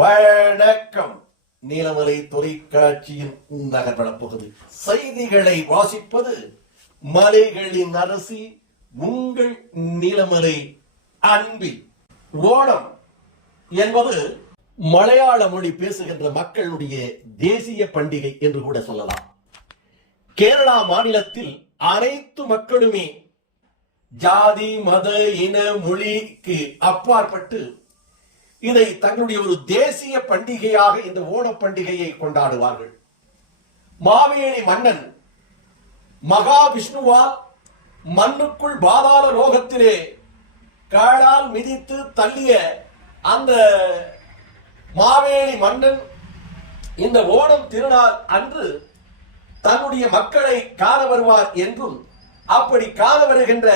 வணக்கம். நீலமலை தொலைக்காட்சியின் நகர்வள பகுதி செய்திகளை வாசிப்பது மலைகளின் அரசி உங்கள் நீலமலை அன்பி. ஓணம் என்பது மலையாள மொழி பேசுகின்ற மக்களுடைய தேசிய பண்டிகை என்று கூட சொல்லலாம். கேரளா மாநிலத்தில் அனைத்து மக்களுமே ஜாதி மத இன மொழிக்கு அப்பாற்பட்டு இதை தங்களுடைய ஒரு தேசிய பண்டிகையாக இந்த ஓண பண்டிகையை கொண்டாடுவார்கள். மாவேலி மன்னன் மகாவிஷ்ணுவால் மண்ணுக்குள் பாதாள லோகத்திலே காலால் மிதித்து தள்ளிய அந்த மாவேலி மன்னன் இந்த ஓணம் திருநாள் அன்று தன்னுடைய மக்களை காண வருவார் என்றும், அப்படி காண வருகின்ற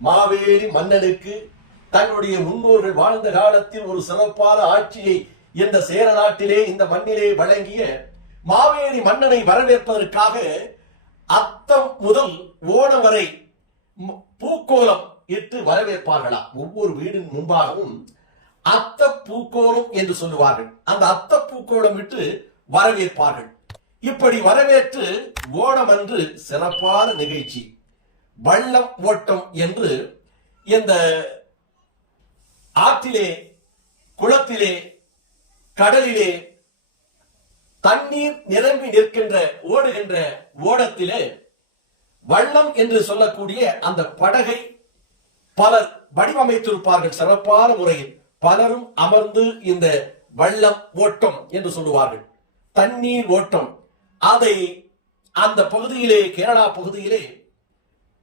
மாவேலி மன்னனுக்கு தன்னுடைய முன்னோர்கள் வாழ்ந்த காலத்தில் ஒரு சிறப்பான ஆட்சியை இந்த சேர நாட்டிலே இந்த மண்ணிலே வழங்கிய மாவேலி மன்னனை வரவேற்பதற்காக அத்தம் முதல் ஓணம் வரை பூக்கோலம் இட்டு வரவேற்பார்களாம். ஒவ்வொரு வீடின் முன்பாகவும் அத்த பூக்கோலம் என்று சொல்லுவார்கள். அந்த அத்த பூக்கோலம் விட்டு வரவேற்பார்கள். இப்படி வரவேற்று ஓணம் அன்று சிறப்பான நிகழ்ச்சி வள்ளம் ஓட்டம் என்று இந்த ஆற்றிலே, குளத்திலே, கடலிலே தண்ணீர் நிரம்பி நிற்கின்ற ஓடுகின்ற ஓடத்திலே வள்ளம் என்று சொல்லக்கூடிய அந்த படகை பலர் வடிவமைத்திருப்பார்கள் சிறப்பான முறையில். பலரும் அமர்ந்து இந்த வள்ளம் ஓட்டம் என்று சொல்லுவார்கள், தண்ணீர் ஓட்டம். அதை அந்த பகுதியிலே, கேரளா பகுதியிலே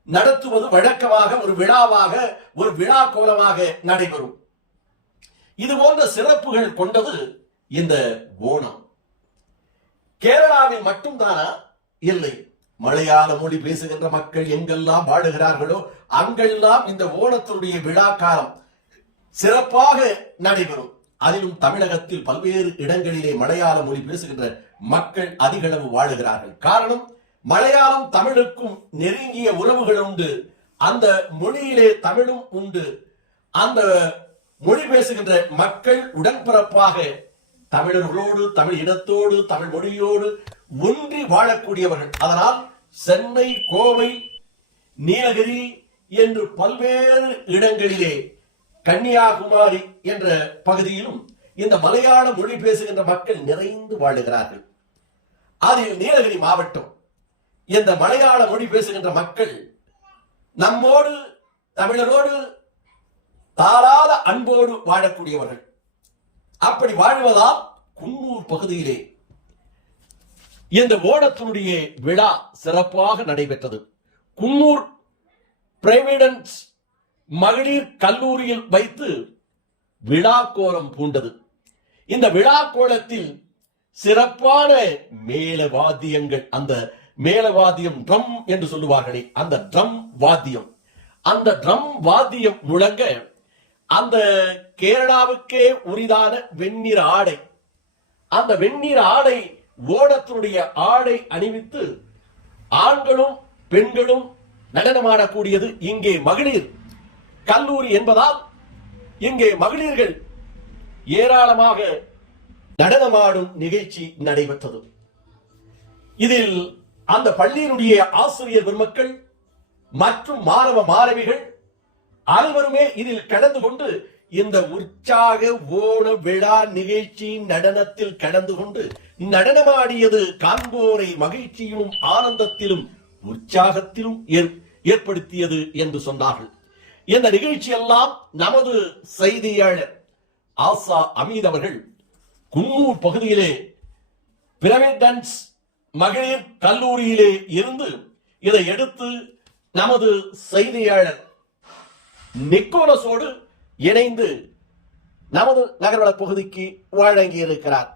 நடத்துவது வழக்கமாக ஒரு விழாவாக, ஒரு விழா கோலமாக நடைபெறும். இது போன்ற சிறப்புகள் கொண்டது இந்த ஓணம். கேரளாவில் மட்டும்தானா? இல்லை, மலையாள மொழி பேசுகின்ற மக்கள் எங்கெல்லாம் வாழுகிறார்களோ அங்கெல்லாம் இந்த ஓணத்தினுடைய விழா காலம் சிறப்பாக நடைபெறும். அதிலும் தமிழகத்தில் பல்வேறு இடங்களிலே மலையாள மொழி பேசுகின்ற மக்கள் அதிக அளவு வாழுகிறார்கள். காரணம், மலையாளம் தமிழுக்கும் நெருங்கிய உறவுகள் உண்டு. அந்த மொழியிலே தமிழும் உண்டு. அந்த மொழி பேசுகின்ற மக்கள் உடன்பிறப்பாக தமிழர்களோடு, தமிழ் இனத்தோடு, தமிழ் மொழியோடு ஒன்றி வாழக்கூடியவர்கள். அதனால் சென்னை, கோவை, நீலகிரி என்று பல்வேறு இடங்களிலே, கன்னியாகுமரி என்ற பகுதியிலும் இந்த மலையாள மொழி பேசுகின்ற மக்கள் நிறைந்து வாழுகிறார்கள். அதில் நீலகிரி மாவட்டம் இந்த மலையாள மொழி பேசுகின்ற மக்கள் நம்மோடு, தமிழரோடு தாராள அன்போடு வாழக்கூடியவர்கள். அப்படி வாழ்வதால் குன்னூர் பகுதியிலே இந்த ஓணத்தினுடைய விழா சிறப்பாக நடைபெற்றது. குன்னூர் பிரைவிடன்ஸ் மகளிர் கல்லூரியில் வைத்து விழா கோலம் பூண்டது. இந்த விழா கோலத்தில் சிறப்பான மேளவாத்தியங்கள், அந்த மேளவாத்தியம் ட்ரம் என்று சொல்லுவார்களே, அந்த ட்ரம் வாத்தியம், அந்த ட்ரம் வாத்தியம் முழங்க அந்த கேரளாவுக்கே உரிதான வெண்ணிற ஆடை, அந்த வெண்ணிற ஆடை, ஓணத்தினுடைய ஆடை அணிவித்து ஆண்களும் பெண்களும் நடனமாடக்கூடியது. இங்கே மகளிர் கல்லூரி என்பதால் இங்கே மகளிர்கள் ஏராளமாக நடனமாடும் நிகழ்ச்சி நடைபெற்றது. இதில் அந்த பள்ளியினுடைய ஆசிரியர் பெருமக்கள் மற்றும் மாணவ மாணவிகள் அனைவருமே இதில் கலந்து கொண்டு இந்த உற்சாக ஓண விழா நிகழ்ச்சி நடனத்தில் கலந்து கொண்டு நடனமாடியது காண்போரை மகிழ்ச்சியிலும் ஆனந்தத்திலும் உற்சாகத்திலும் ஏற்படுத்தியது என்று சொன்னார்கள். இந்த நிகழ்ச்சியெல்லாம் நமது செய்தியாளர் ஆசா அமீத் அவர்கள் குன்னூர் பகுதியிலே பிரவிடன்ஸ் மகளிர் கல்லூரியிலே இருந்து இதை எடுத்து நமது செய்தியாளர் நிக்கோலஸோடு இணைந்து நமது நகர்வள பகுதிக்கு வழங்கி இருக்கிறார்.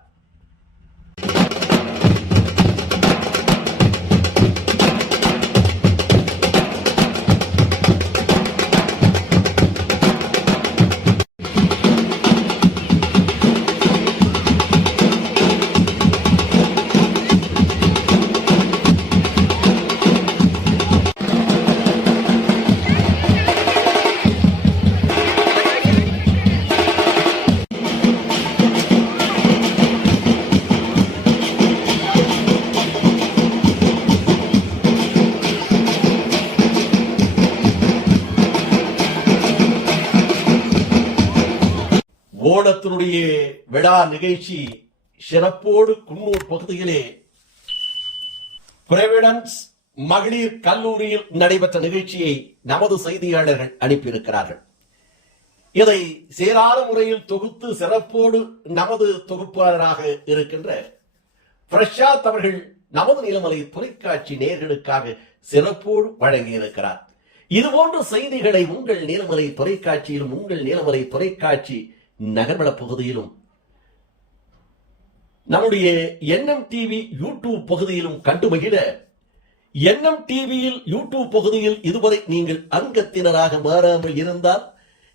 ஓணத்தினுடைய விழா நிகழ்ச்சி சிறப்போடு குன்னூர் பகுதியிலே பிரெவிடன்ஸ் மகளிர் கல்லூரியில் நடைபெற்ற நிகழ்ச்சியை நமது செய்தியாளர்கள் அனுப்பியிருக்கிறார்கள். இதை சேராத முறையில் தொகுத்து சிறப்போடு நமது தொகுப்பாளராக இருக்கின்ற பிரசாத் அவர்கள் நமது நீலமலை தொலைக்காட்சி நேயர்களுக்காக சிறப்போடு வழங்கியிருக்கிறார். இதுபோன்ற செய்திகளை உங்கள் நீலமலை தொலைக்காட்சியிலும் உங்கள் நீலமலை தொலைக்காட்சி நகர்வள பகுதியிலும் நம்முடைய என்எம் டிவி யூடியூப் பகுதியிலும் கண்டு மகிழ என்எம் டிவியில் யூடியூப் பகுதியில் இதுவரை நீங்கள் அங்கத்தினராக மாறாமல் இருந்தால்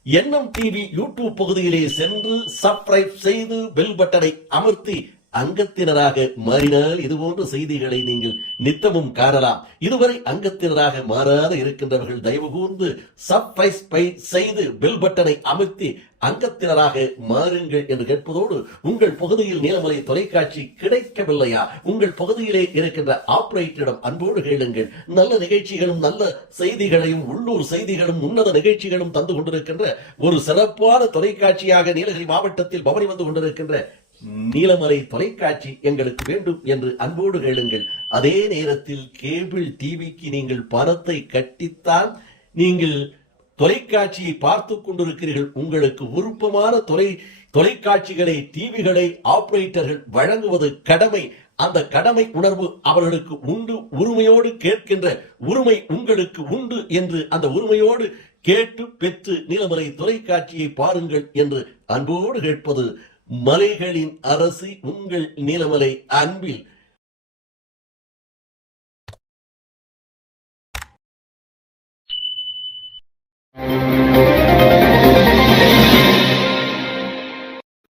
என்எம் டிவி யூடியூப் பகுதியிலே சென்று சப்ஸ்கிரைப் செய்து பெல் பட்டனை அமர்த்தி அங்கத்தினராக மாறினால் இதுபோன்ற செய்திகளை நீங்கள் நித்தமும் காணலாம். இதுவரை அங்கத்தினராக மாறாத இருக்கின்றவர்கள் தயவு கூர்ந்து சப்ஸ்கிரைப் செய்து பெல் பட்டனை அமர்த்தி அங்கத்தினராக மாறுங்கள் என்று கேட்பதோடு, உங்கள் பகுதியில் நீலமலை தொலைக்காட்சி கிடைக்கவில்லையா, உங்கள் பகுதியிலே இருக்கின்ற ஆபரேட்டரிடம் அன்போடு கேளுங்கள். நல்ல நிகழ்ச்சிகளும் நல்ல செய்திகளையும் உள்ளூர் செய்திகளும் உன்னத நிகழ்ச்சிகளும் தந்து கொண்டிருக்கின்ற ஒரு சிறப்பான தொலைக்காட்சியாக நீலகிரி மாவட்டத்தில் பவனி வந்து கொண்டிருக்கின்ற நீலமலை தொலைக்காட்சி எங்களுக்கு வேண்டும் என்று அன்போடு கேளுங்கள். அதே நேரத்தில் கேபிள் டிவிக்கு நீங்கள் பணத்தை கட்டித்தான் நீங்கள் தொலைக்காட்சியை பார்த்துக் கொண்டிருக்கிறீர்கள். உங்களுக்கு விருப்பமான தொலைக்காட்சிகளை டிவிகளை ஆபரேட்டர்கள் வழங்குவது கடமை. அந்த கடமை உணர்வு அவர்களுக்கு உண்டு. உரிமையோடு கேட்கின்ற உரிமை உங்களுக்கு உண்டு என்று அந்த உரிமையோடு கேட்டு பெற்று நீலமலை தொலைக்காட்சியை பாருங்கள் என்று அன்போடு கேட்பது மலைகளின் அரசி உங்கள் நீலமலை அன்பில்